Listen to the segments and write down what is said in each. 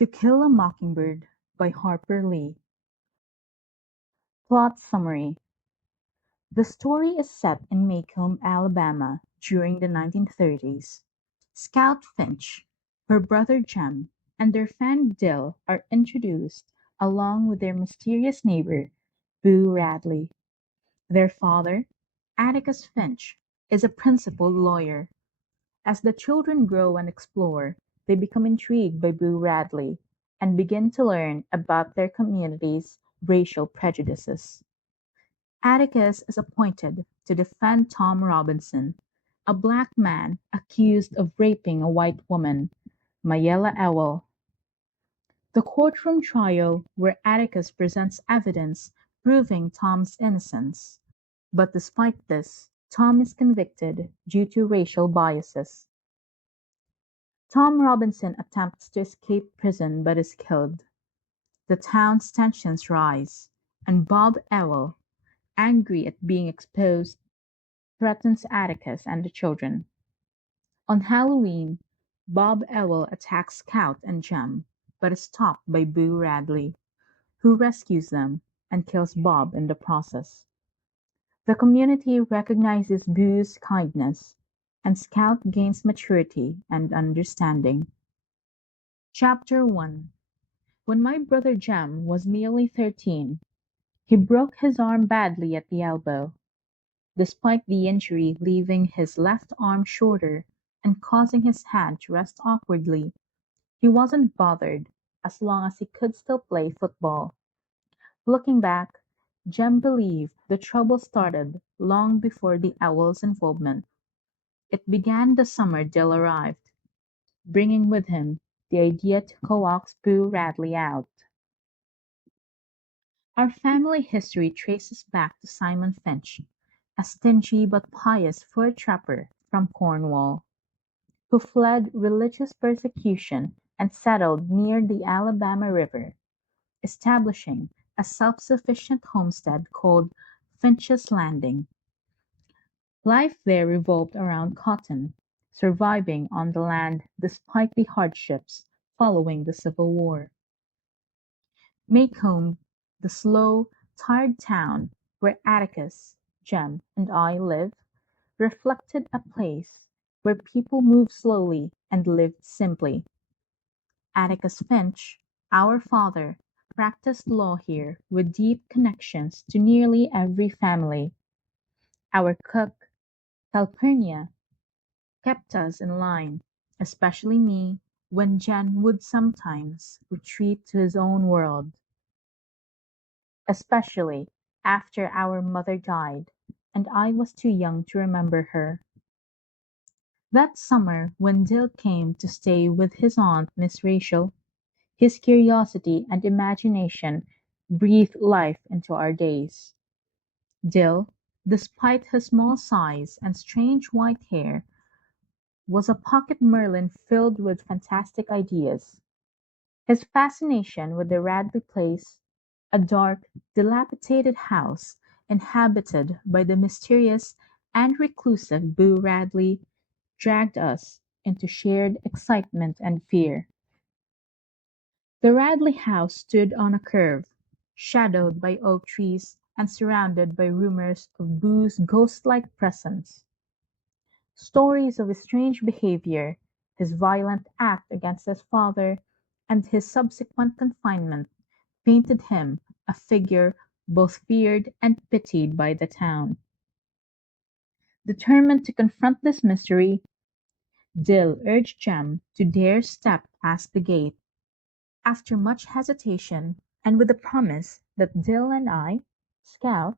To Kill a Mockingbird by Harper Lee. Plot summary. The story is set in Maycomb, Alabama during the 1930s. Scout Finch, her brother Jem, and their friend Dill are introduced along with their mysterious neighbor, Boo Radley. Their father, Atticus Finch, is a principal lawyer. As the children grow and explore, they become intrigued by Boo Radley and begin to learn about their community's racial prejudices. Atticus is appointed to defend Tom Robinson, a black man accused of raping a white woman, Mayella Ewell. The courtroom trial where Atticus presents evidence proving Tom's innocence. But despite this, Tom is convicted due to racial biases. Tom Robinson attempts to escape prison but is killed. The town's tensions rise, and Bob Ewell, angry at being exposed, threatens Atticus and the children. On Halloween, Bob Ewell attacks Scout and Jem, but is stopped by Boo Radley, who rescues them and kills Bob in the process. The community recognizes Boo's kindness, and Scout gains maturity and understanding. Chapter 1. When my brother Jem was nearly 13, he broke his arm badly at the elbow. Despite the injury leaving his left arm shorter and causing his hand to rest awkwardly, he wasn't bothered as long as he could still play football. Looking back, Jem believed the trouble started long before the Owl's involvement. It began the summer Dill arrived, bringing with him the idea to coax Boo Radley out. Our family history traces back to Simon Finch, a stingy but pious fur trapper from Cornwall, who fled religious persecution and settled near the Alabama River, establishing a self-sufficient homestead called Finch's Landing. Life there revolved around cotton, surviving on the land despite the hardships following the Civil War. Maycomb, the slow, tired town where Atticus, Jem, and I live, reflected a place where people moved slowly and lived simply. Atticus Finch, our father, practiced law here with deep connections to nearly every family. Our cook, Calpurnia, kept us in line, especially me, when Jen would sometimes retreat to his own world, especially after our mother died and I was too young to remember her. That summer when Dill came to stay with his aunt Miss Rachel, his curiosity and imagination breathed life into our days. Dill, despite his small size and strange white hair, was a pocket Merlin filled with fantastic ideas. His fascination with the Radley place, a dark, dilapidated house inhabited by the mysterious and reclusive Boo Radley, dragged us into shared excitement and fear. The Radley house stood on a curve, shadowed by oak trees and surrounded by rumors of Boo's ghost-like presence. Stories of his strange behavior, his violent act against his father, and his subsequent confinement painted him a figure both feared and pitied by the town. Determined to confront this mystery, Dill urged Jem to dare step past the gate. After much hesitation, and with the promise that Dill and I, Scout,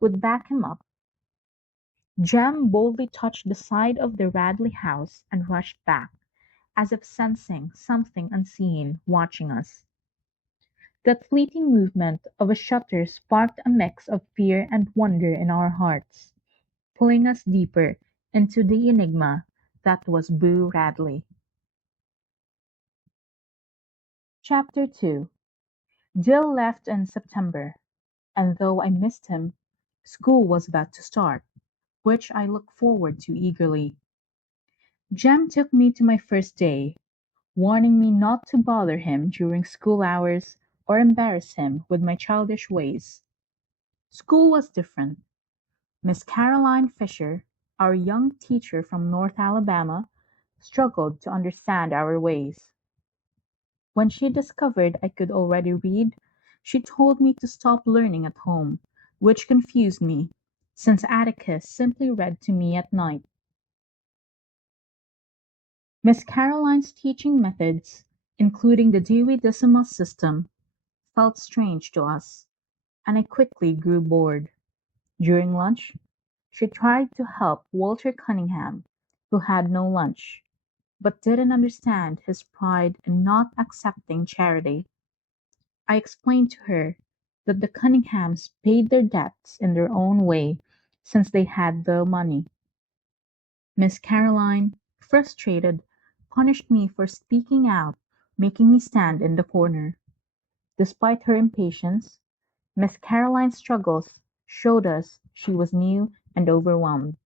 would back him up, Jem boldly touched the side of the Radley house and rushed back, as if sensing something unseen watching us. That fleeting movement of a shutter sparked a mix of fear and wonder in our hearts, pulling us deeper into the enigma that was Boo Radley. Chapter 2. Dill left in September, and though I missed him, school was about to start, which I looked forward to eagerly. Jem took me to my first day, warning me not to bother him during school hours or embarrass him with my childish ways. School was different. Miss Caroline Fisher, our young teacher from North Alabama, struggled to understand our ways. When she discovered I could already read, she told me to stop learning at home, which confused me, since Atticus simply read to me at night. Miss Caroline's teaching methods, including the Dewey Decimal System, felt strange to us, and I quickly grew bored. During lunch, she tried to help Walter Cunningham, who had no lunch, but didn't understand his pride in not accepting charity. I explained to her that the Cunninghams paid their debts in their own way since they had the money. Miss Caroline, frustrated, punished me for speaking out, making me stand in the corner. Despite her impatience, Miss Caroline's struggles showed us she was new and overwhelmed.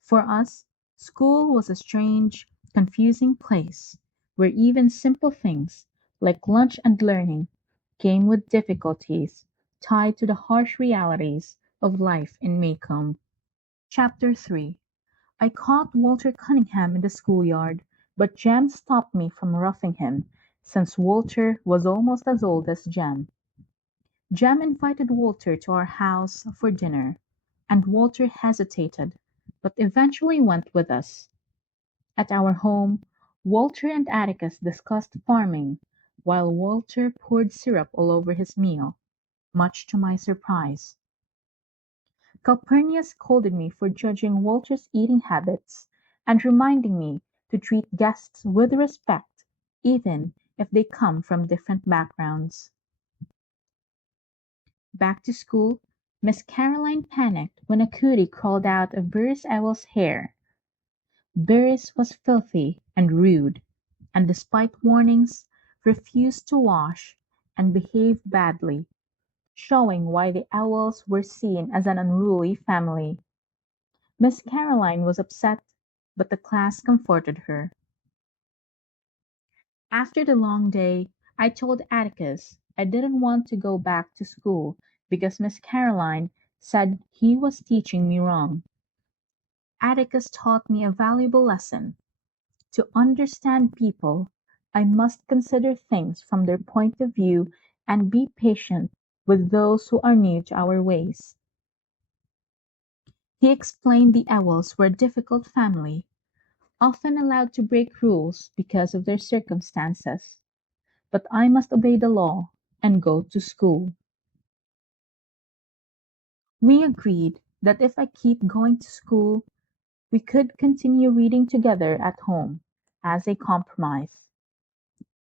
For us, school was a strange, confusing place where even simple things like lunch and learning came with difficulties tied to the harsh realities of life in Maycomb. Chapter 3. I caught Walter Cunningham in the schoolyard, but Jem stopped me from roughing him, since Walter was almost as old as Jem. Jem invited Walter to our house for dinner, and Walter hesitated, but eventually went with us. At our home, Walter and Atticus discussed farming, while Walter poured syrup all over his meal, much to my surprise. Calpurnius scolded me for judging Walter's eating habits and reminding me to treat guests with respect, even if they come from different backgrounds. Back to school, Miss Caroline panicked when a cootie crawled out of Burris Ewell's hair. Burris was filthy and rude, and despite warnings, refused to wash and behaved badly, showing why the Owls were seen as an unruly family. Miss Caroline was upset, but the class comforted her. After the long day, I told Atticus I didn't want to go back to school because Miss Caroline said he was teaching me wrong. Atticus taught me a valuable lesson. To understand people, I must consider things from their point of view and be patient with those who are new to our ways. He explained the Owls were a difficult family, often allowed to break rules because of their circumstances, but I must obey the law and go to school. We agreed that if I keep going to school, we could continue reading together at home, as a compromise.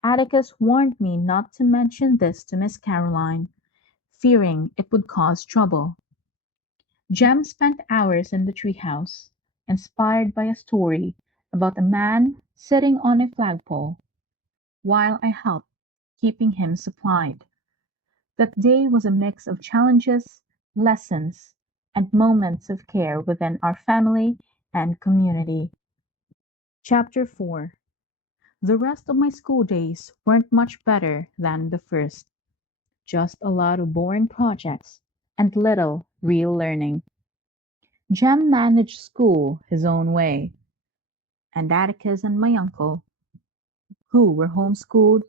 Atticus warned me not to mention this to Miss Caroline, fearing it would cause trouble. Jem spent hours in the treehouse, inspired by a story about a man sitting on a flagpole, while I helped keeping him supplied. That day was a mix of challenges, lessons, and moments of care within our family and community. Chapter 4. The rest of my school days weren't much better than the first, just a lot of boring projects and little real learning. Jem managed school his own way, and Atticus and my uncle, who were homeschooled,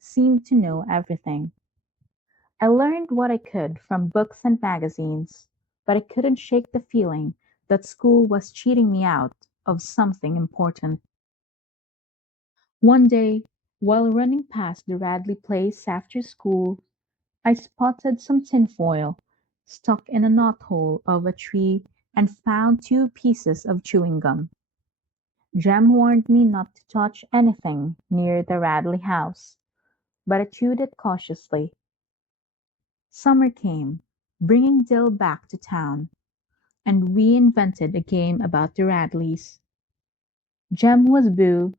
seemed to know everything. I learned what I could from books and magazines, but I couldn't shake the feeling that school was cheating me out of something important. One day, while running past the Radley place after school, I spotted some tinfoil stuck in a knothole of a tree and found 2 pieces of chewing gum. Jem warned me not to touch anything near the Radley house, but I chewed it cautiously. Summer came, bringing Dill back to town, and we invented a game about the Radleys. Jem was Boo,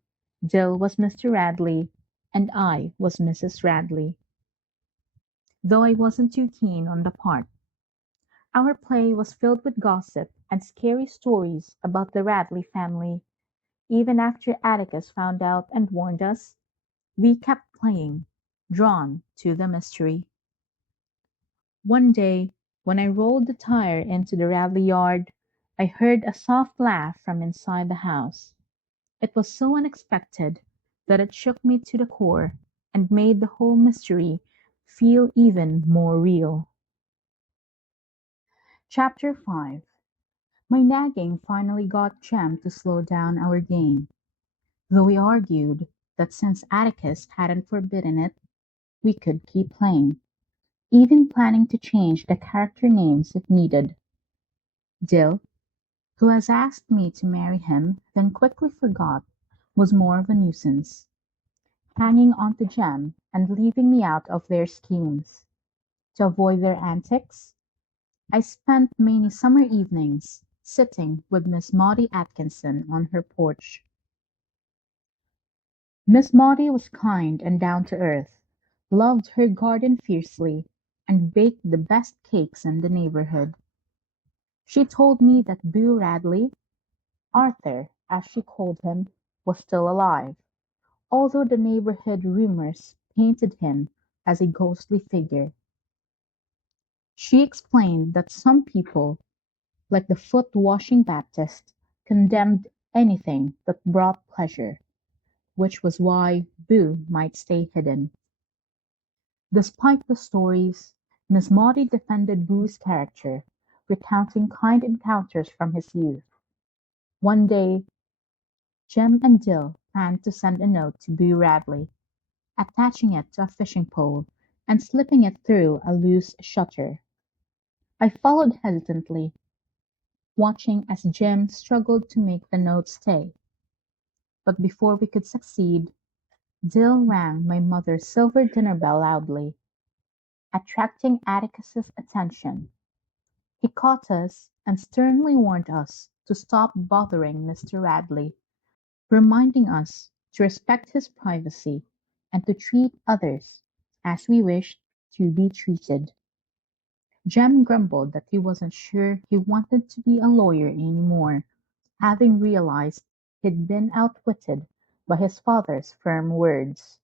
Dill was Mr. Radley, and I was Mrs. Radley, though I wasn't too keen on the part. Our play was filled with gossip and scary stories about the Radley family, even after Atticus found out and warned us. We kept playing, drawn to the mystery. One day, when I rolled the tire into the Radley yard, I heard a soft laugh from inside the house. It was so unexpected that it shook me to the core and made the whole mystery feel even more real. Chapter 5. My nagging finally got Jem to slow down our game, though we argued that since Atticus hadn't forbidden it, we could keep playing, even planning to change the character names if needed. Dill, who has asked me to marry him, then quickly forgot, was more of a nuisance, hanging on to Jem and leaving me out of their schemes. To avoid their antics, I spent many summer evenings sitting with Miss Maudie Atkinson on her porch. Miss Maudie was kind and down to earth, loved her garden fiercely, and baked the best cakes in the neighborhood. She told me that Boo Radley, Arthur as she called him, was still alive, although the neighborhood rumors painted him as a ghostly figure. She explained that some people, like the foot-washing Baptist, condemned anything that brought pleasure, which was why Boo might stay hidden. Despite the stories, Miss Maudie defended Boo's character, recounting kind encounters from his youth. One day, Jem and Dill planned to send a note to Boo Radley, attaching it to a fishing pole and slipping it through a loose shutter. I followed hesitantly, watching as Jem struggled to make the note stay. But before we could succeed, Dill rang my mother's silver dinner bell loudly, attracting Atticus's attention. He caught us and sternly warned us to stop bothering Mr. Radley, reminding us to respect his privacy and to treat others as we wished to be treated. Jem grumbled that he wasn't sure he wanted to be a lawyer anymore, having realized he'd been outwitted by his father's firm words.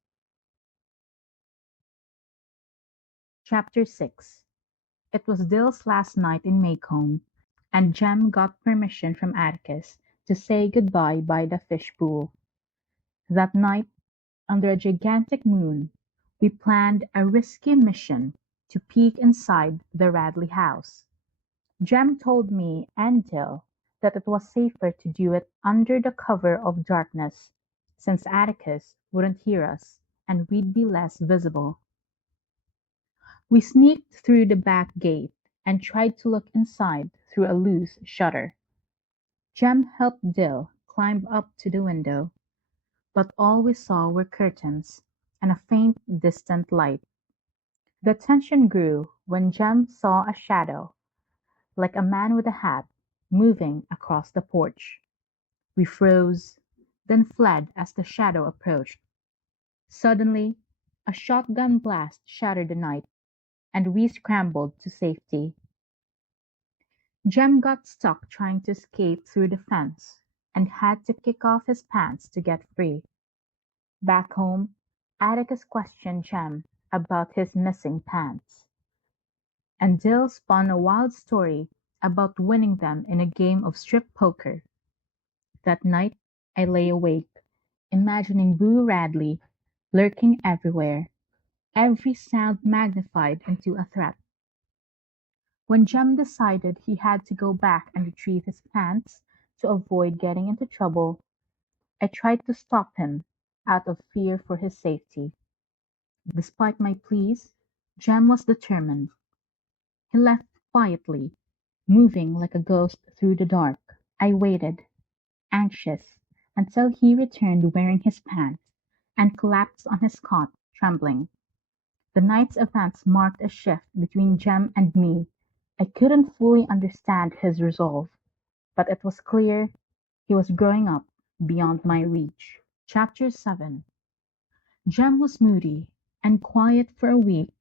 Chapter 6. It was Dill's last night in Maycomb, and Jem got permission from Atticus to say goodbye by the fish pool. That night, under a gigantic moon, we planned a risky mission to peek inside the Radley house. Jem told me and Dill that it was safer to do it under the cover of darkness, since Atticus wouldn't hear us and we'd be less visible. We sneaked through the back gate and tried to look inside through a loose shutter. Jem helped Dill climb up to the window, but all we saw were curtains and a faint distant light. The tension grew when Jem saw a shadow, like a man with a hat, moving across the porch. We froze, then fled as the shadow approached. Suddenly, a shotgun blast shattered the night, and we scrambled to safety. Jem got stuck trying to escape through the fence and had to kick off his pants to get free. Back home, Atticus questioned Jem about his missing pants, and Dill spun a wild story about winning them in a game of strip poker. That night I lay awake, imagining Boo Radley lurking everywhere, every sound magnified into a threat. When Jem decided he had to go back and retrieve his pants to avoid getting into trouble, I tried to stop him out of fear for his safety. Despite my pleas, Jem was determined. He left quietly, moving like a ghost through the dark. I waited, anxious, until he returned wearing his pants and collapsed on his cot, trembling. The night's events marked a shift between Jem and me. I couldn't fully understand his resolve, but it was clear he was growing up beyond my reach. Chapter 7. Jem was moody and quiet for a week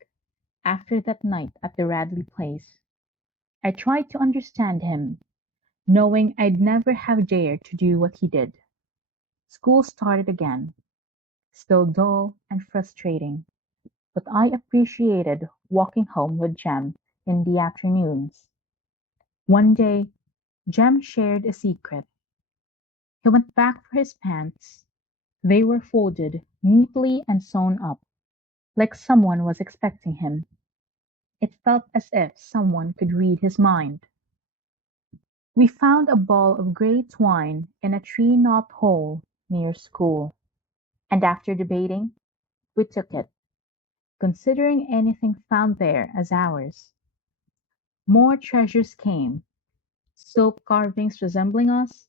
after that night at the Radley place. I tried to understand him, knowing I'd never have dared to do what he did. School started again. still dull and frustrating, but I appreciated walking home with Jem in the afternoons. One day, Jem shared a secret. He went back for his pants. They were folded neatly and sewn up, like someone was expecting him. It felt as if someone could read his mind. We found a ball of gray twine in a tree knot hole near school, and after debating, we took it, considering anything found there as ours. More treasures came, soap carvings resembling us,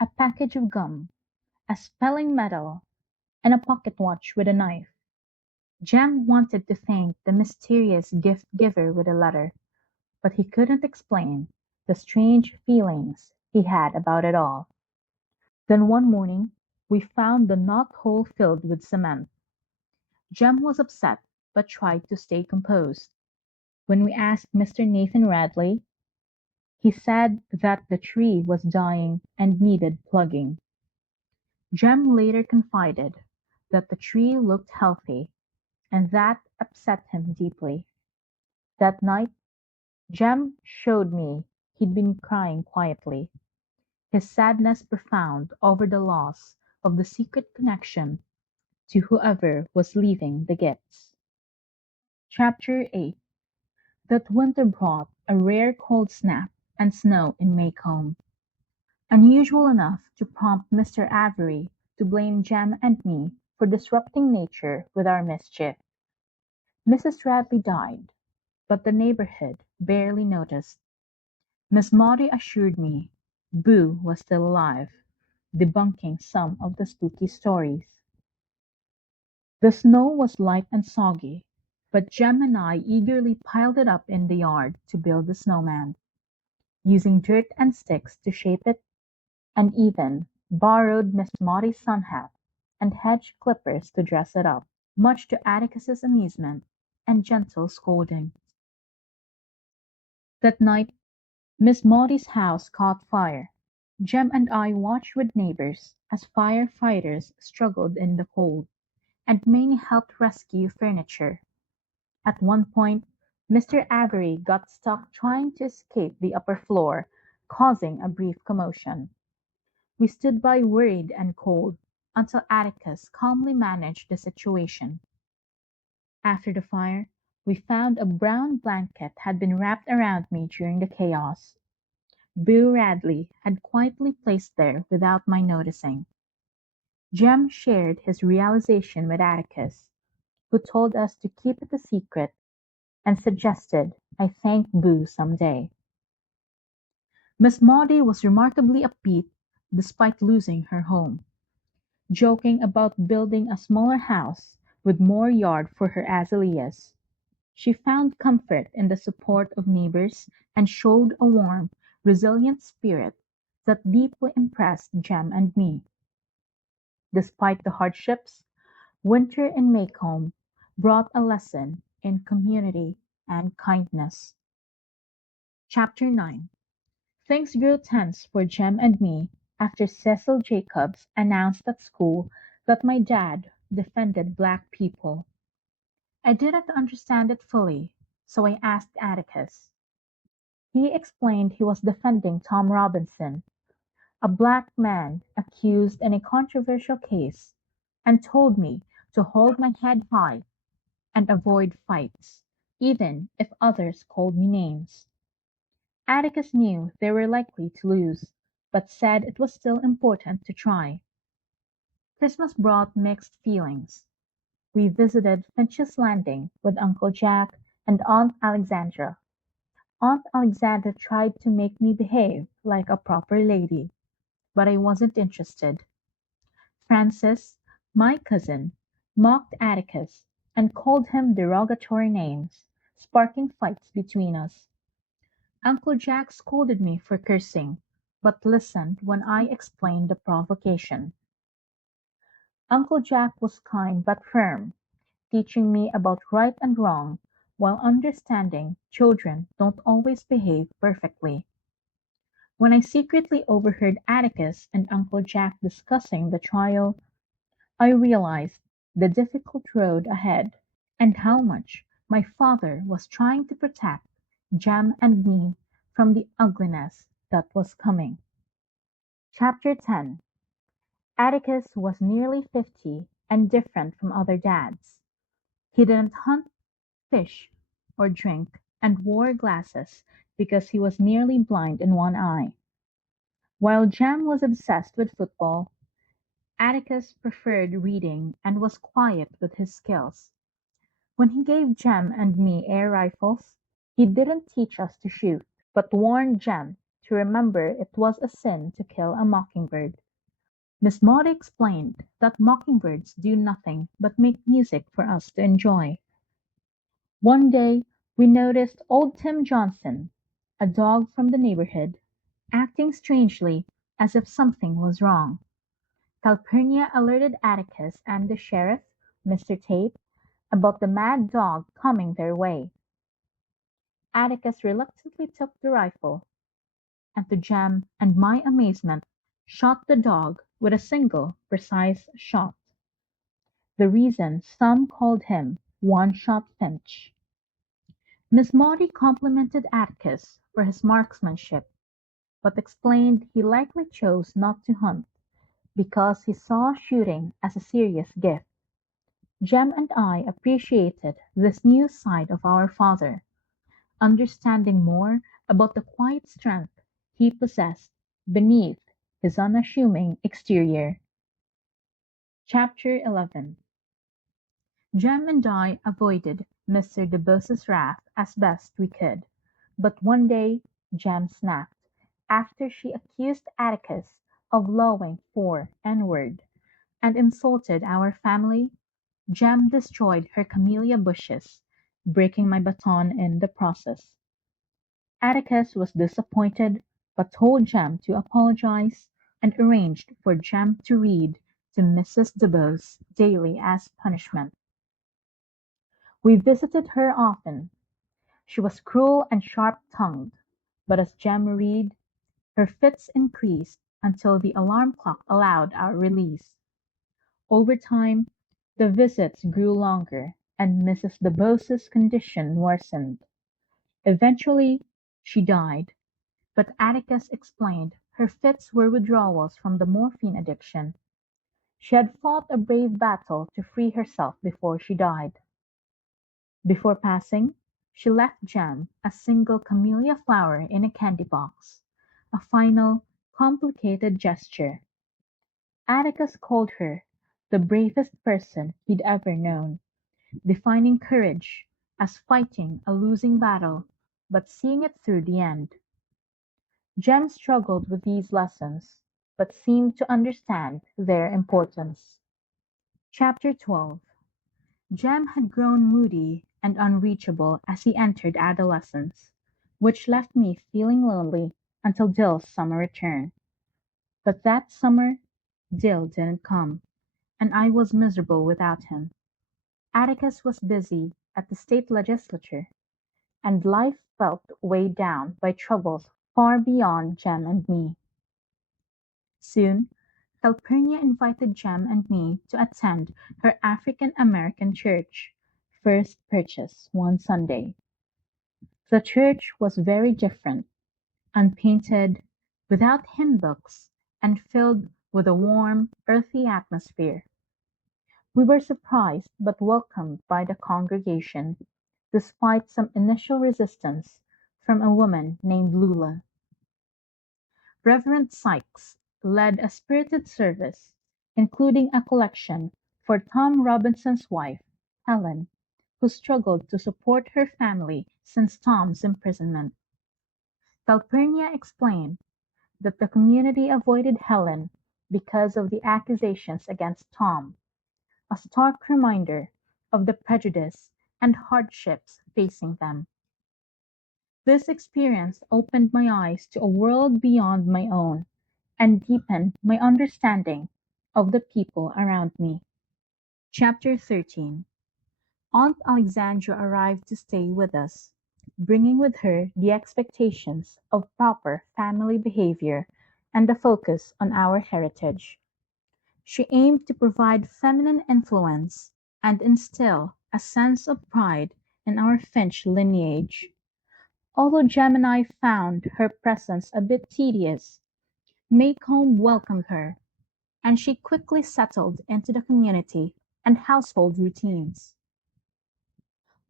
a package of gum, a spelling medal, and a pocket watch with a knife. Jem wanted to thank the mysterious gift giver with a letter, but he couldn't explain the strange feelings he had about it all. Then one morning we found the knot hole filled with cement. Jem was upset, but tried to stay composed. When we asked Mr. Nathan Radley, he said that the tree was dying and needed plugging. Jem later confided that the tree looked healthy, and that upset him deeply. That night, Jem showed me he'd been crying quietly, his sadness profound over the loss of the secret connection to whoever was leaving the gifts. Chapter 8. That winter brought a rare cold snap and snow in Maycomb, unusual enough to prompt Mr. Avery to blame Jem and me for disrupting nature with our mischief. Mrs. Radley died, but the neighborhood barely noticed. Miss Maudie assured me Boo was still alive, debunking some of the spooky stories. The snow was light and soggy, but Jem and I eagerly piled it up in the yard to build the snowman, using dirt and sticks to shape it, and even borrowed Miss Maudie's sun hat and hedge clippers to dress it up, much to Atticus's amusement and gentle scolding. That night Miss Maudie's house caught fire. Jem and I watched with neighbors as firefighters struggled in the cold, and many helped rescue furniture. At one point, Mr. Avery got stuck trying to escape the upper floor, causing a brief commotion. We stood by worried and cold until Atticus calmly managed the situation. After the fire, we found a brown blanket had been wrapped around me during the chaos. Boo Radley had quietly placed there without my noticing. Jem shared his realization with Atticus, who told us to keep it a secret and suggested I thank Boo some day. Miss Maudie was remarkably upbeat despite losing her home, joking about building a smaller house with more yard for her azaleas. She found comfort in the support of neighbors and showed a warm, resilient spirit that deeply impressed Jem and me. Despite the hardships, winter in Maycomb brought a lesson in community and kindness. Chapter 9. Things grew tense for Jem and me after Cecil Jacobs announced at school that my dad defended black people. I didn't understand it fully, so I asked Atticus. He explained he was defending Tom Robinson, a black man accused in a controversial case, and told me to hold my head high and avoid fights, even if others called me names. Atticus knew they were likely to lose, but said it was still important to try. Christmas brought mixed feelings. We visited Finch's Landing with Uncle Jack and Aunt Alexandra. Aunt Alexandra tried to make me behave like a proper lady, but I wasn't interested. Frances, my cousin, mocked Atticus and called him derogatory names, sparking fights between us. Uncle Jack scolded me for cursing, but listened when I explained the provocation. Uncle Jack was kind but firm, teaching me about right and wrong while understanding children don't always behave perfectly. When I secretly overheard Atticus and Uncle Jack discussing the trial, I realized the difficult road ahead, and how much my father was trying to protect Jem and me from the ugliness that was coming. Chapter 10. Atticus was nearly 50 and different from other dads. He didn't hunt, fish, or drink, and wore glasses because he was nearly blind in one eye. While Jem was obsessed with football, Atticus preferred reading and was quiet with his skills. When he gave Jem and me air rifles, he didn't teach us to shoot, but warned Jem to remember it was a sin to kill a mockingbird. Miss Maud explained that mockingbirds do nothing but make music for us to enjoy. One day we noticed old Tim Johnson, a dog from the neighborhood, acting strangely as if something was wrong. Calpurnia alerted Atticus and the sheriff, Mr. Tate, about the mad dog coming their way. Atticus reluctantly took the rifle, and to Jem and my amazement, shot the dog with a single, precise shot. The reason some called him One-Shot Finch. Miss Maudie complimented Atticus for his marksmanship, but explained he likely chose not to hunt because he saw shooting as a serious gift. Jem and I appreciated this new side of our father, understanding more about the quiet strength he possessed beneath his unassuming exterior. Chapter 11. Jem and I avoided Mr. DeBose's wrath as best we could, but one day Jem snapped, after she accused Atticus of lowing for N-word and insulted our family. Jem destroyed her camellia bushes, breaking my baton in the process. Atticus was disappointed, but told Jem to apologize and arranged for Jem to read to Mrs. DeBose daily as punishment. We visited her often. She was cruel and sharp-tongued, but as Jem read, her fits increased until the alarm clock allowed our release. Over time, the visits grew longer, and Mrs. DeBose's condition worsened. Eventually, she died, but Atticus explained her fits were withdrawals from the morphine addiction. She had fought a brave battle to free herself before she died. Before passing, she left Jem a single camellia flower in a candy box, a final, complicated gesture. Atticus called her the bravest person he'd ever known, defining courage as fighting a losing battle but seeing it through the end. Jem struggled with these lessons, but seemed to understand their importance. Chapter 12. Jem had grown moody and unreachable as he entered adolescence, which left me feeling lonely until Dill's summer return. But that summer, Dill didn't come, and I was miserable without him. Atticus was busy at the state legislature, and life felt weighed down by troubles far beyond Jem and me. Soon, Calpurnia invited Jem and me to attend her African American church, First Purchase, one Sunday. The church was very different, unpainted, without hymn books, and filled with a warm, earthy atmosphere. We were surprised but welcomed by the congregation, despite some initial resistance from a woman named Lula. Reverend Sykes led a spirited service, including a collection for Tom Robinson's wife, Helen, who struggled to support her family since Tom's imprisonment. Calpurnia explained that the community avoided Helen because of the accusations against Tom, a stark reminder of the prejudice and hardships facing them. This experience opened my eyes to a world beyond my own and deepened my understanding of the people around me. Chapter 13. Aunt Alexandra arrived to stay with us, bringing with her the expectations of proper family behavior and a focus on our heritage. She aimed to provide feminine influence and instill a sense of pride in our Finch lineage. Although Jem and I found her presence a bit tedious, Maycomb welcomed her, and she quickly settled into the community and household routines.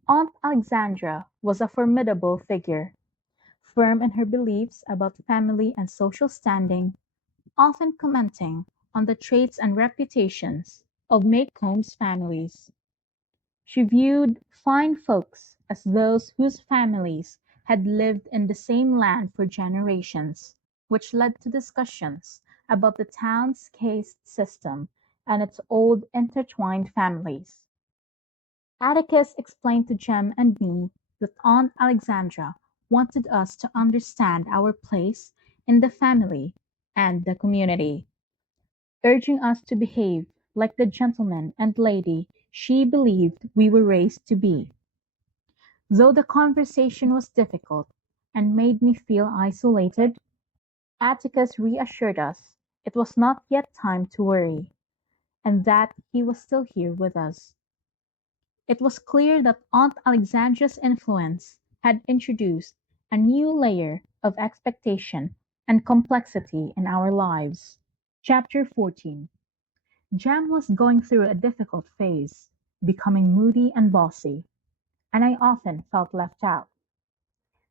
Aunt Alexandra was a formidable figure, firm in her beliefs about family and social standing, often commenting on the traits and reputations of Maycomb's families. She viewed fine folks as those whose families had lived in the same land for generations, which led to discussions about the town's caste system and its old intertwined families. Atticus explained to Jem and me that Aunt Alexandra wanted us to understand our place in the family and the community, urging us to behave like the gentleman and lady she believed we were raised to be. Though the conversation was difficult and made me feel isolated, Atticus reassured us it was not yet time to worry, and that he was still here with us. It was clear that Aunt Alexandra's influence had introduced a new layer of expectation and complexity in our lives. Chapter 14. Jem was going through a difficult phase, becoming moody and bossy, and I often felt left out.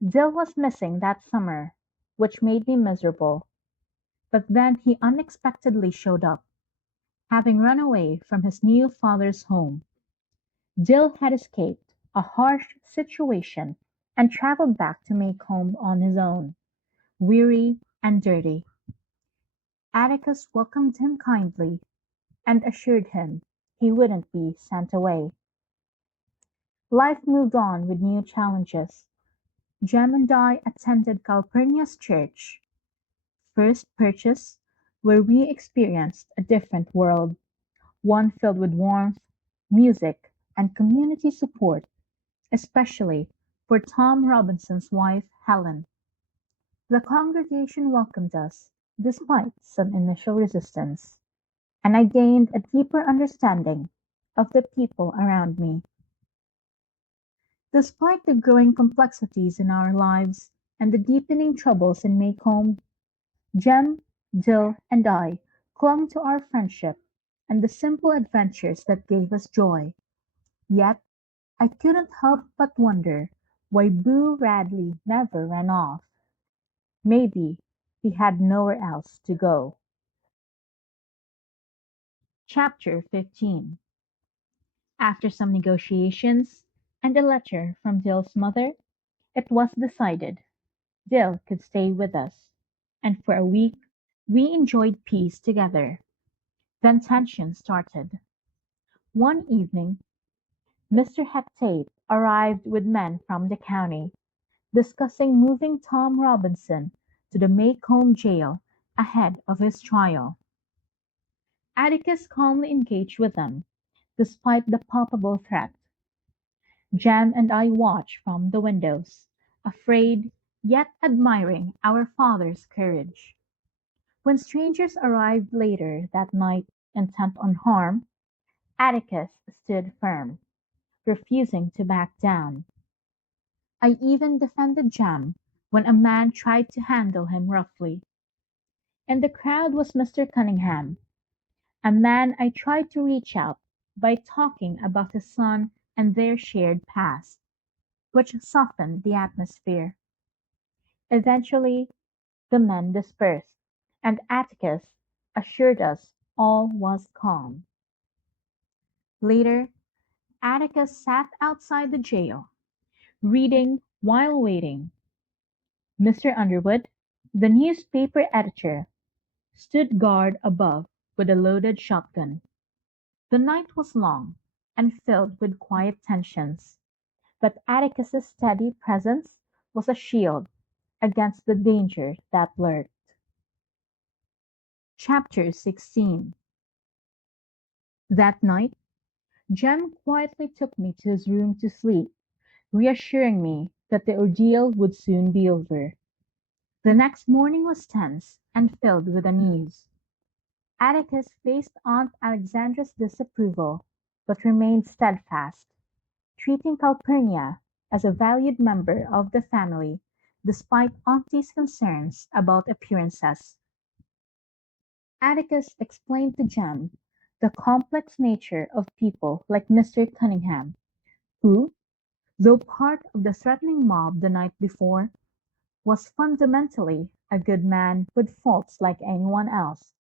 Dill was missing that summer, which made me miserable, but then he unexpectedly showed up, having run away from his new father's home. Dill had escaped a harsh situation and traveled back to Maycomb on his own, weary and dirty. Atticus welcomed him kindly and assured him he wouldn't be sent away. Life moved on with new challenges. Jem and I attended Calpurnia's church, first purchase, where we experienced a different world, one filled with warmth, music, and community support, especially for Tom Robinson's wife, Helen. The congregation welcomed us, despite some initial resistance, and I gained a deeper understanding of the people around me. Despite the growing complexities in our lives and the deepening troubles in Maycomb, Jem, Dill, and I clung to our friendship and the simple adventures that gave us joy. Yet I couldn't help but wonder why Boo Radley never ran off. Maybe he had nowhere else to go. Chapter 15. After some negotiations and a letter from Dill's mother, it was decided Dill could stay with us, and for a week we enjoyed peace together. Then tension started. One evening, Mr. Hecate arrived with men from the county, discussing moving Tom Robinson to the Maycomb jail ahead of his trial. Atticus calmly engaged with them, despite the palpable threat. Jem and I watched from the windows, afraid yet admiring our father's courage. When strangers arrived later that night intent on harm, Atticus stood firm, refusing to back down. I even defended Jem when a man tried to handle him roughly. In the crowd was Mr. Cunningham, a man I tried to reach out by talking about his son and their shared past, which softened the atmosphere. Eventually the men dispersed, and Atticus assured us all was calm. Later, Atticus sat outside the jail, reading while waiting. Mr. Underwood, the newspaper editor, stood guard above with a loaded shotgun. The night was long and filled with quiet tensions, but Atticus's steady presence was a shield against the danger that lurked. Chapter 16. That night, Jem quietly took me to his room to sleep, reassuring me that the ordeal would soon be over. The next morning was tense and filled with unease. Atticus faced Aunt Alexandra's disapproval, but remained steadfast, treating Calpurnia as a valued member of the family despite Auntie's concerns about appearances. Atticus explained to Jem the complex nature of people like Mr. Cunningham, who, though part of the threatening mob the night before, was fundamentally a good man with faults like anyone else.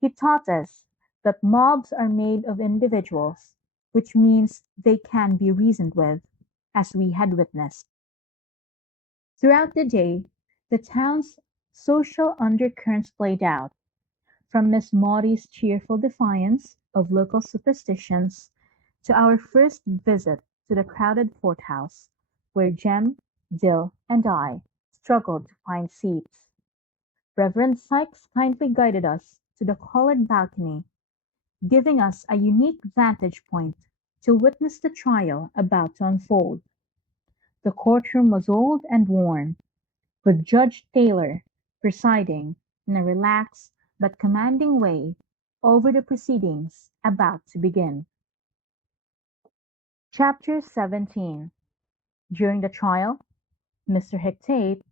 He taught us that mobs are made of individuals, which means they can be reasoned with, as we had witnessed. Throughout the day, the town's social undercurrents played out, from Miss Maudie's cheerful defiance of local superstitions to our first visit to the crowded Fort-house, where Jem, Dill, and I struggled to find seats. Reverend Sykes kindly guided us to the coloured balcony, giving us a unique vantage point to witness the trial about to unfold. The courtroom was old and worn, with Judge Taylor presiding in a relaxed but commanding way over the proceedings about to begin. Chapter 17. During the trial, Mr. Hectate,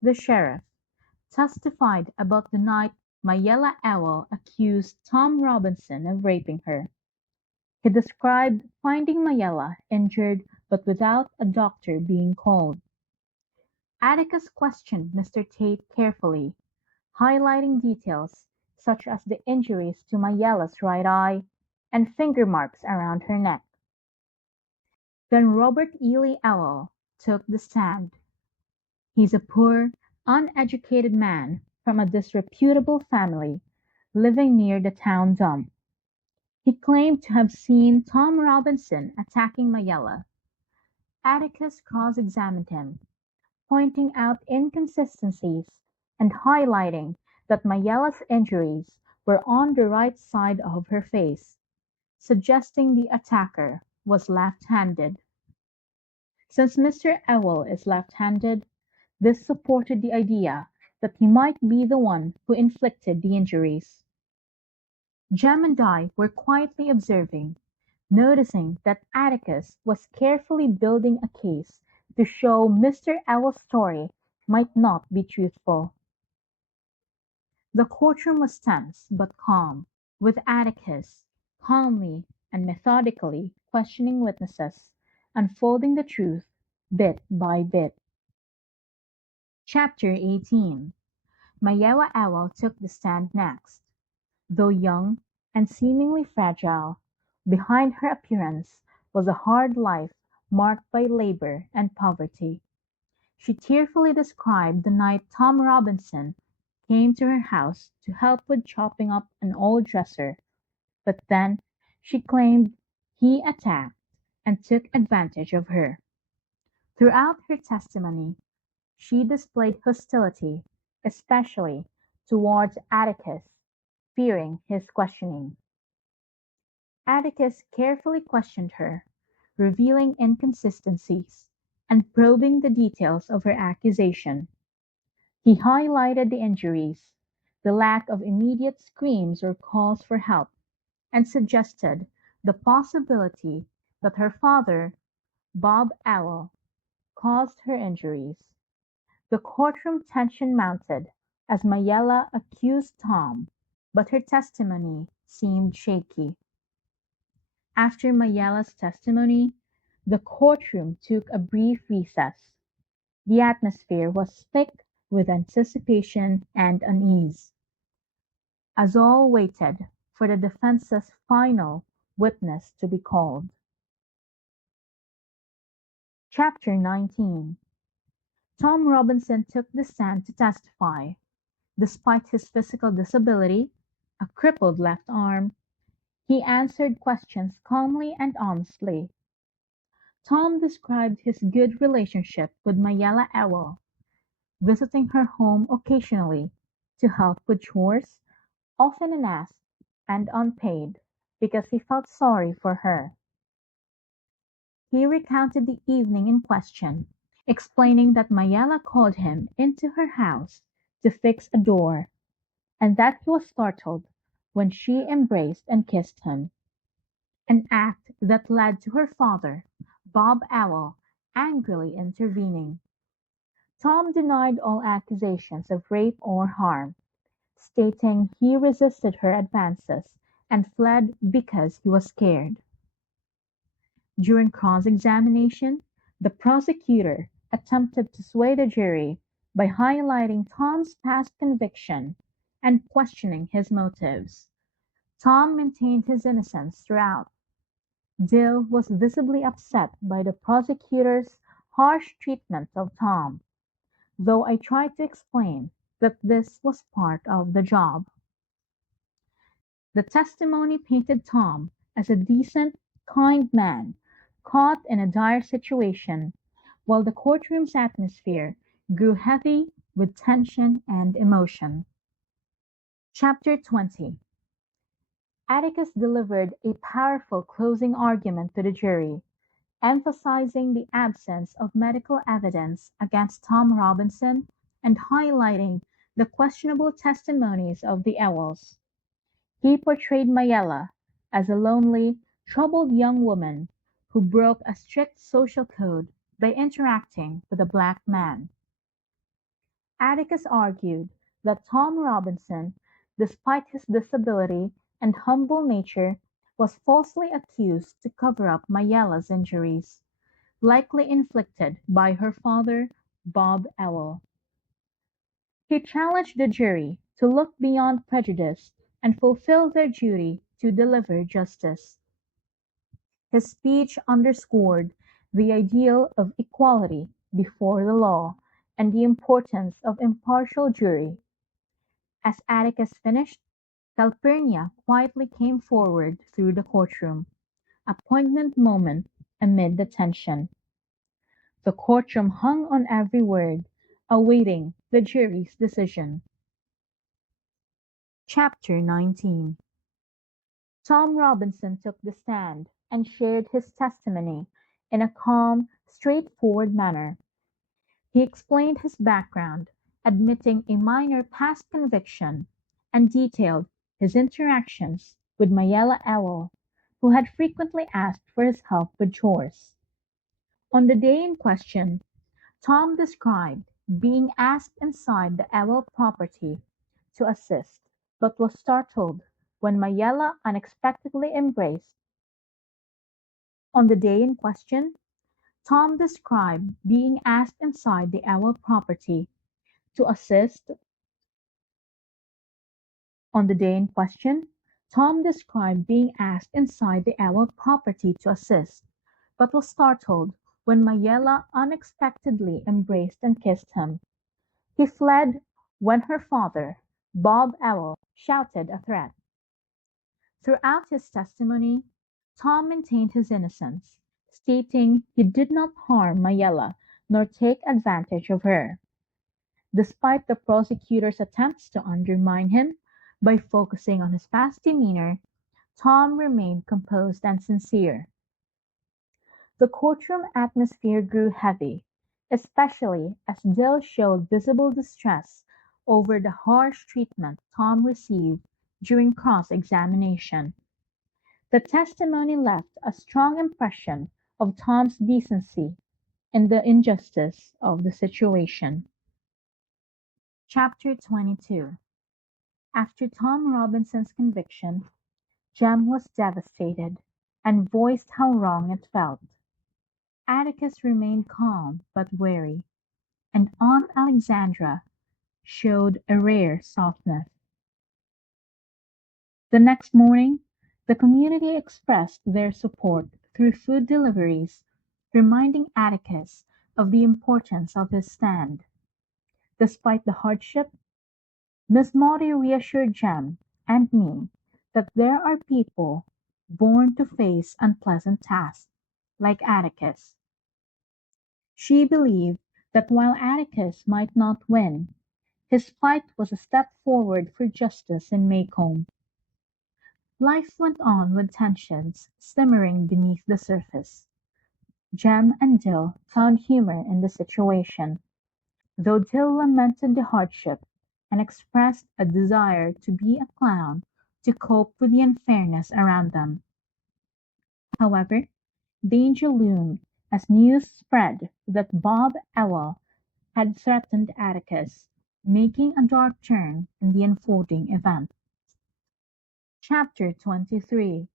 the sheriff, testified about the night Mayella Owl accused Tom Robinson of raping her. He described finding Mayella injured but without a doctor being called. Atticus questioned Mr. Tate carefully, highlighting details such as the injuries to Mayella's right eye and finger marks around her neck. Then Robert Ely Owl took the stand. He's a poor, uneducated man from a disreputable family living near the town dump. He claimed to have seen Tom Robinson attacking Mayella. Atticus cross-examined him, pointing out inconsistencies and highlighting that Mayella's injuries were on the right side of her face, suggesting the attacker was left-handed. Since Mr. Ewell is left-handed, this supported the idea that he might be the one who inflicted the injuries. Jem and I were quietly observing, noticing that Atticus was carefully building a case to show Mr. Ewell's story might not be truthful. The courtroom was tense but calm, with Atticus calmly and methodically questioning witnesses, unfolding the truth bit by bit. Chapter 18. Mayella Owl took the stand next. Though young and seemingly fragile, behind her appearance was a hard life marked by labor and poverty. She tearfully described the night Tom Robinson came to her house to help with chopping up an old dresser, but then she claimed he attacked and took advantage of her. Throughout her testimony, she displayed hostility, especially towards Atticus, fearing his questioning. Atticus carefully questioned her, revealing inconsistencies and probing the details of her accusation. He highlighted the injuries, the lack of immediate screams or calls for help, and suggested the possibility that her father, Bob Owl, caused her injuries. The courtroom tension mounted as Mayella accused Tom, but her testimony seemed shaky. After Mayella's testimony, the courtroom took a brief recess. The atmosphere was thick with anticipation and unease, as all waited for the defense's final witness to be called. Chapter 19. Tom Robinson took the stand to testify. Despite his physical disability, a crippled left arm, he answered questions calmly and honestly. Tom described his good relationship with Mayella Owl, visiting her home occasionally to help with chores, often unasked and unpaid, because he felt sorry for her. He recounted the evening in question, explaining that Mayella called him into her house to fix a door, and that he was startled when she embraced and kissed him, an act that led to her father, Bob Owl, angrily intervening. Tom denied all accusations of rape or harm, stating he resisted her advances and fled because he was scared. During cross-examination, the prosecutor attempted to sway the jury by highlighting Tom's past conviction and questioning his motives. Tom maintained his innocence throughout. Dill was visibly upset by the prosecutor's harsh treatment of Tom, though I tried to explain that this was part of the job. The testimony painted Tom as a decent, kind man caught in a dire situation, while the courtroom's atmosphere grew heavy with tension and emotion. Chapter 20. Atticus delivered a powerful closing argument to the jury, emphasizing the absence of medical evidence against Tom Robinson and highlighting the questionable testimonies of the Owls. He portrayed Mayella as a lonely, troubled young woman who broke a strict social code by interacting with a black man. Atticus argued that Tom Robinson, despite his disability and humble nature, was falsely accused to cover up Mayella's injuries, likely inflicted by her father, Bob Owell. He challenged the jury to look beyond prejudice and fulfill their duty to deliver justice. His speech underscored the ideal of equality before the law and the importance of impartial jury. As Atticus finished, Calpurnia quietly came forward through the courtroom, a poignant moment amid the tension. The courtroom hung on every word, awaiting the jury's decision. Chapter 19. Tom Robinson took the stand and shared his testimony in a calm, straightforward manner. He explained his background, admitting a minor past conviction, and detailed his interactions with Mayella Owell, who had frequently asked for his help with chores. On the day in question, Tom described being asked inside the Owell property to assist, but was startled when Mayella unexpectedly embraced. On the day in question, Tom described being asked inside the Owell property to assist. On the day in question, Tom described being asked inside the Owell property to assist, but was startled when Mayella unexpectedly embraced and kissed him. He fled when her father, Bob Owell, shouted a threat. Throughout his testimony, Tom maintained his innocence, stating he did not harm Mayella nor take advantage of her. Despite the prosecutor's attempts to undermine him by focusing on his past demeanor, Tom remained composed and sincere. The courtroom atmosphere grew heavy, especially as Dill showed visible distress over the harsh treatment Tom received during cross-examination. The testimony left a strong impression of Tom's decency and the injustice of the situation. Chapter 22. After Tom Robinson's conviction, Jem was devastated and voiced how wrong it felt. Atticus remained calm but wary, and Aunt Alexandra showed a rare softness. The next morning, the community expressed their support through food deliveries, reminding Atticus of the importance of his stand. Despite the hardship, Miss Maudie reassured Jem and me that there are people born to face unpleasant tasks, like Atticus. She believed that while Atticus might not win, his fight was a step forward for justice in Maycomb. Life went on with tensions simmering beneath the surface. Jem and Dill found humor in the situation, though Dill lamented the hardship and expressed a desire to be a clown to cope with the unfairness around them. However, danger loomed as news spread that Bob Ewell had threatened Atticus, making a dark turn in the unfolding event. Chapter 23.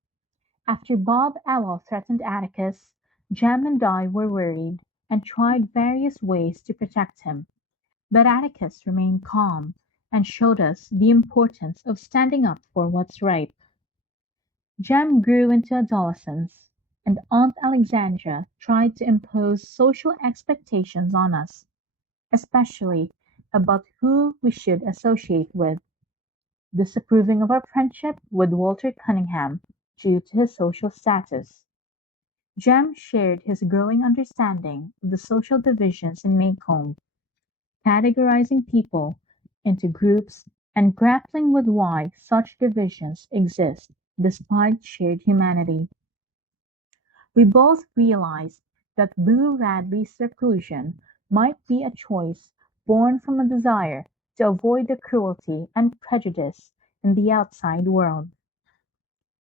After Bob Ewell threatened Atticus, Jem and I were worried and tried various ways to protect him, but Atticus remained calm and showed us the importance of standing up for what's right. Jem grew into adolescence, and Aunt Alexandra tried to impose social expectations on us, especially about who we should associate with, disapproving of our friendship with Walter Cunningham due to his social status. Jem shared his growing understanding of the social divisions in Maycomb, categorizing people into groups and grappling with why such divisions exist despite shared humanity. We both realized that Boo Radley's seclusion might be a choice born from a desire to avoid the cruelty and prejudice in the outside world.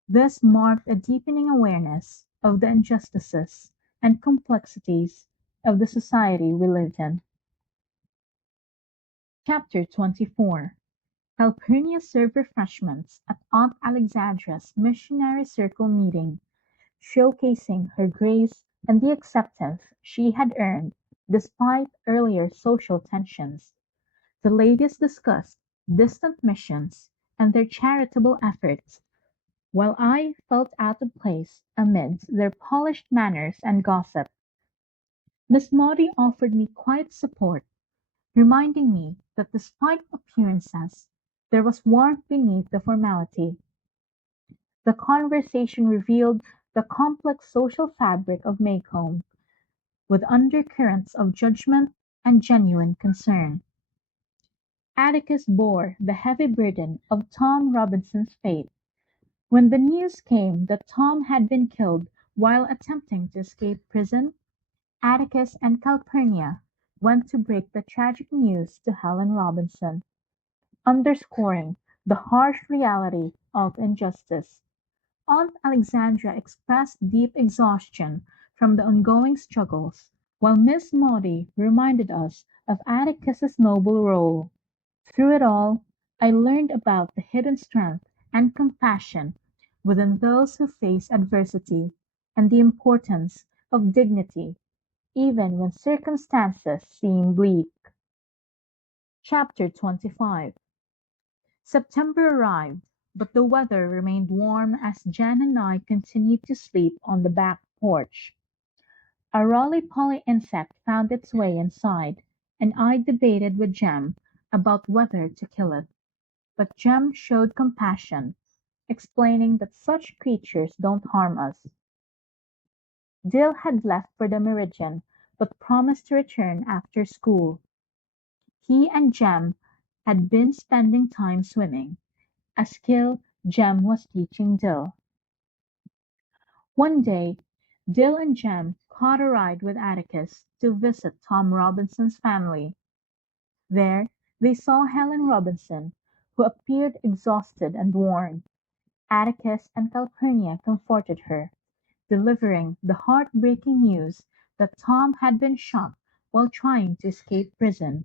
This marked a deepening awareness of the injustices and complexities of the society we lived in. Chapter 24. Calpurnia served refreshments at Aunt Alexandra's missionary circle meeting, showcasing her grace and the acceptance she had earned despite earlier social tensions. The ladies discussed distant missions and their charitable efforts, while I felt out of place amidst their polished manners and gossip. Miss Maudie offered me quiet support, reminding me that despite appearances, there was warmth beneath the formality. The conversation revealed the complex social fabric of Maycomb, with undercurrents of judgment and genuine concern. Atticus bore the heavy burden of Tom Robinson's fate. When the news came that Tom had been killed while attempting to escape prison, Atticus and Calpurnia went to break the tragic news to Helen Robinson, underscoring the harsh reality of injustice. Aunt Alexandra expressed deep exhaustion from the ongoing struggles, while Miss Maudie reminded us of Atticus's noble role. Through it all, I learned about the hidden strength and compassion within those who face adversity, and the importance of dignity even when circumstances seem bleak. Chapter 25. September arrived, but the weather remained warm as Jan and I continued to sleep on the back porch. A roly-poly insect found its way inside, and I debated with Jem about whether to kill it. But Jem showed compassion, explaining that such creatures don't harm us. Dill had left for the Meridian, but promised to return after school. He and Jem had been spending time swimming, a skill Jem was teaching Dill. One day, Dill and Jem caught a ride with Atticus to visit Tom Robinson's family. There, they saw Helen Robinson, who appeared exhausted and worn. Atticus and Calpurnia comforted her, delivering the heartbreaking news that Tom had been shot while trying to escape prison.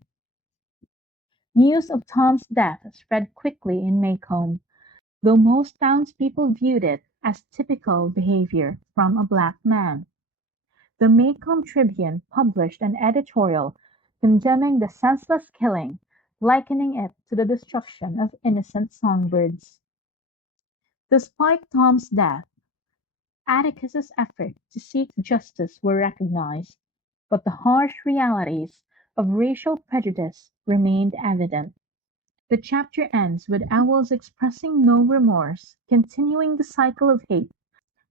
News of Tom's death spread quickly in Maycomb, though most townspeople viewed it as typical behavior from a black man. The Maycomb Tribune published an editorial condemning the senseless killing, likening it to the destruction of innocent songbirds. Despite Tom's death, Atticus's efforts to seek justice were recognized, but the harsh realities of racial prejudice remained evident. The chapter ends with Owls expressing no remorse, continuing the cycle of hate,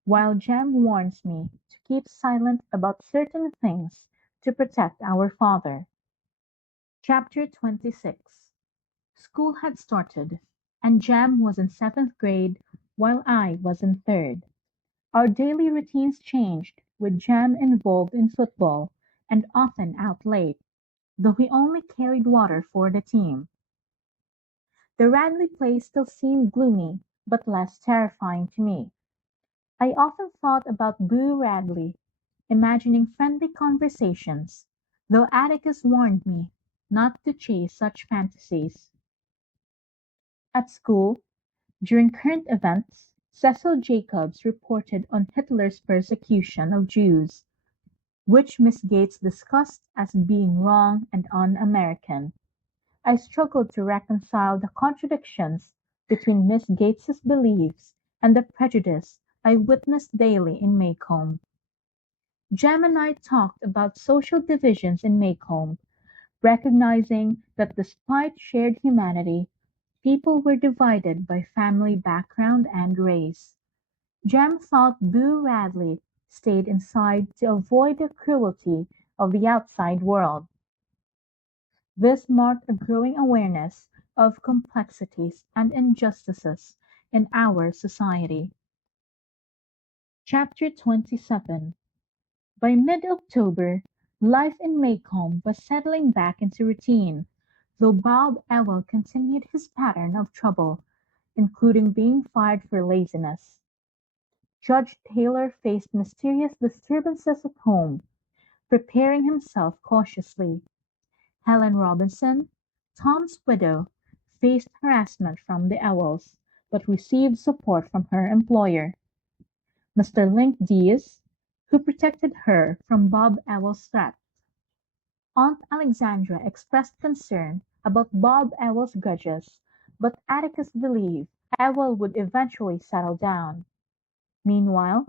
while Jem warns me to keep silent about certain things to protect our father. Chapter 26. School had started, and Jem was in seventh grade while I was in third. Our daily routines changed, with Jem involved in football and often out late, though we only carried water for the team. The Radley place still seemed gloomy but less terrifying to me. I often thought about Boo Radley, imagining friendly conversations, though Atticus warned me not to chase such fantasies. At school, during current events, Cecil Jacobs reported on Hitler's persecution of Jews, which Miss Gates discussed as being wrong and un-American. I struggled to reconcile the contradictions between Miss Gates's beliefs and the prejudice I witnessed daily in Maycomb. Jem and I talked about social divisions in Maycomb, recognizing that despite shared humanity, people were divided by family background and race. Jem thought Boo Radley stayed inside to avoid the cruelty of the outside world. This marked a growing awareness of complexities and injustices in our society. Chapter 27. By mid-October, life in Maycomb was settling back into routine, though Bob Ewell continued his pattern of trouble, including being fired for laziness. Judge Taylor faced mysterious disturbances at home, preparing himself cautiously. Helen Robinson, Tom's widow, faced harassment from the Ewells, but received support from her employer, Mr. Link Deas, who protected her from Bob Ewell's threat. Aunt Alexandra expressed concern about Bob Ewell's grudges, but Atticus believed Ewell would eventually settle down. Meanwhile,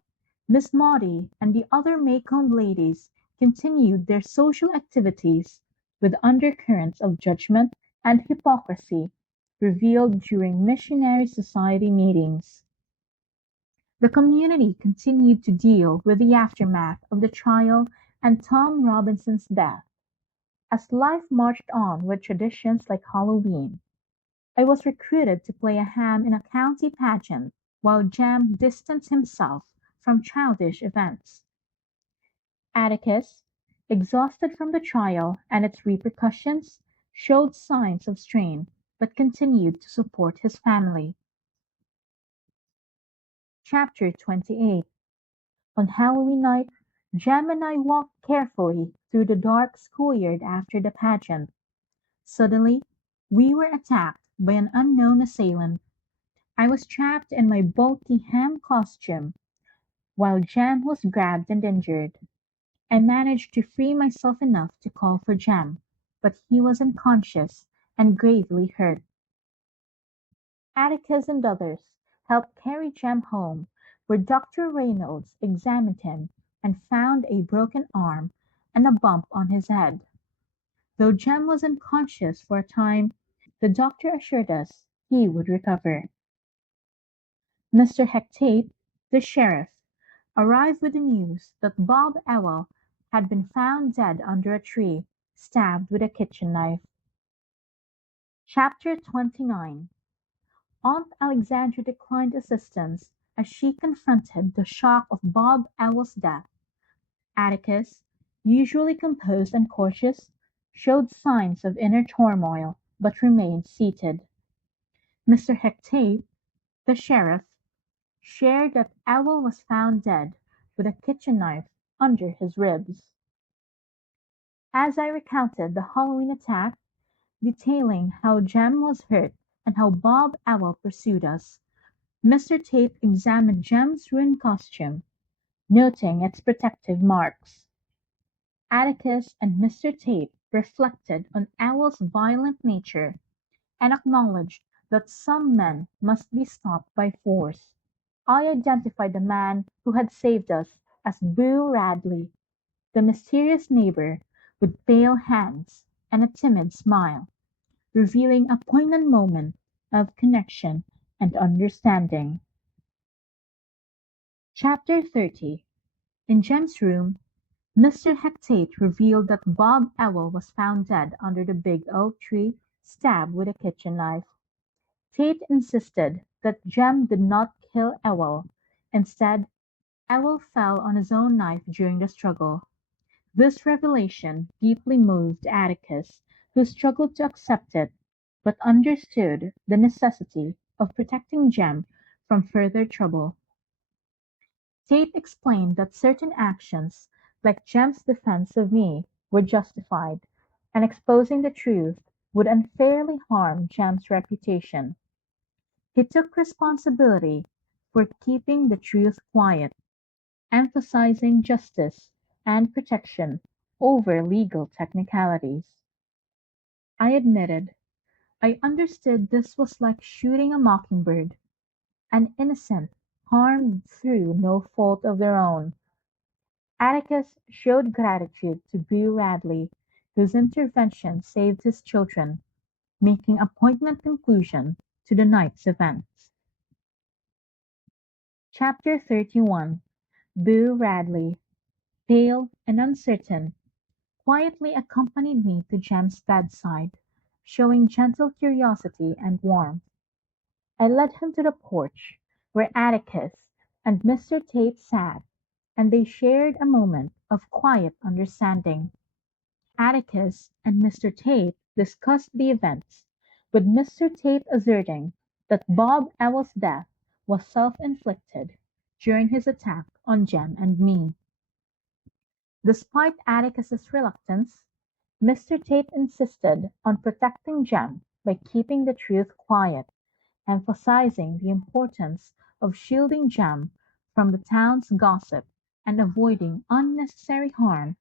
Miss Maudie and the other Maycomb ladies continued their social activities with undercurrents of judgment and hypocrisy revealed during missionary society meetings. The community continued to deal with the aftermath of the trial and Tom Robinson's death. As life marched on with traditions like Halloween, I was recruited to play a ham in a county pageant while Jem distanced himself from childish events. Atticus, exhausted from the trial and its repercussions, showed signs of strain but continued to support his family. Chapter 28. On Halloween night, Jem and I walked carefully through the dark schoolyard after the pageant. Suddenly, we were attacked by an unknown assailant. I was trapped in my bulky ham costume, while Jem was grabbed and injured. I managed to free myself enough to call for Jem, but he was unconscious and gravely hurt. Atticus and others helped carry Jem home, where Dr. Reynolds examined him and found a broken arm and a bump on his head. Though Jem was unconscious for a time, the doctor assured us he would recover. Mr. Hectate, the sheriff, arrived with the news that Bob Ewell had been found dead under a tree, stabbed with a kitchen knife. Chapter 29. Aunt Alexandra declined assistance as she confronted the shock of Bob Ewell's death. Atticus, usually composed and cautious, showed signs of inner turmoil, but remained seated. Mr. Hectate, the sheriff, shared that Ewell was found dead with a kitchen knife under his ribs. As I recounted the Halloween attack, detailing how Jem was hurt and how Bob Ewell pursued us, Mr. Tate examined Jem's ruined costume, noting its protective marks. Atticus and Mr. Tate reflected on Ewell's violent nature and acknowledged that some men must be stopped by force. I identified the man who had saved us as Boo Radley, the mysterious neighbor with pale hands and a timid smile, revealing a poignant moment of connection and understanding. Chapter 30. In Jem's room, Mr. Hectate revealed that Bob Ewell was found dead under the big oak tree, stabbed with a kitchen knife. Tate insisted that Jem did not kill Ewell. Instead, Ewell fell on his own knife during the struggle. This revelation deeply moved Atticus, who struggled to accept it, but understood the necessity of protecting Jem from further trouble. Tate explained that certain actions, like Jem's defense of me, were justified, and exposing the truth would unfairly harm Jem's reputation. He took responsibility for keeping the truth quiet, emphasizing justice and protection over legal technicalities. I admitted I understood this was like shooting a mockingbird, an innocent, harmed through no fault of their own. Atticus showed gratitude to Boo Radley, whose intervention saved his children, making a poignant conclusion to the night's events. Chapter 31. Boo Radley, pale and uncertain, quietly accompanied me to Jem's bedside, showing gentle curiosity and warmth. I led him to the porch, where Atticus and Mr. Tate sat, and they shared a moment of quiet understanding. Atticus and Mr. Tate discussed the events, with Mr. Tate asserting that Bob Owl's death was self-inflicted during his attack on Jem and me. Despite Atticus's reluctance, Mr. Tate insisted on protecting Jem by keeping the truth quiet, emphasizing the importance of shielding Jem from the town's gossip and avoiding unnecessary harm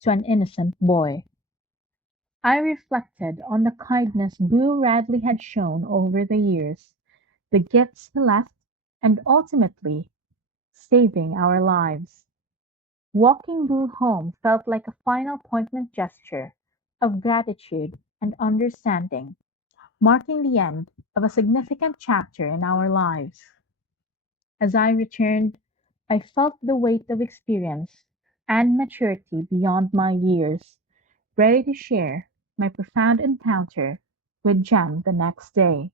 to an innocent boy. I reflected on the kindness Boo Radley had shown over the years, the gifts he left, and ultimately saving our lives. Walking Boo home felt like a final poignant gesture of gratitude and understanding, marking the end of a significant chapter in our lives. As I returned, I felt the weight of experience and maturity beyond my years, ready to share my profound encounter with Jem the next day.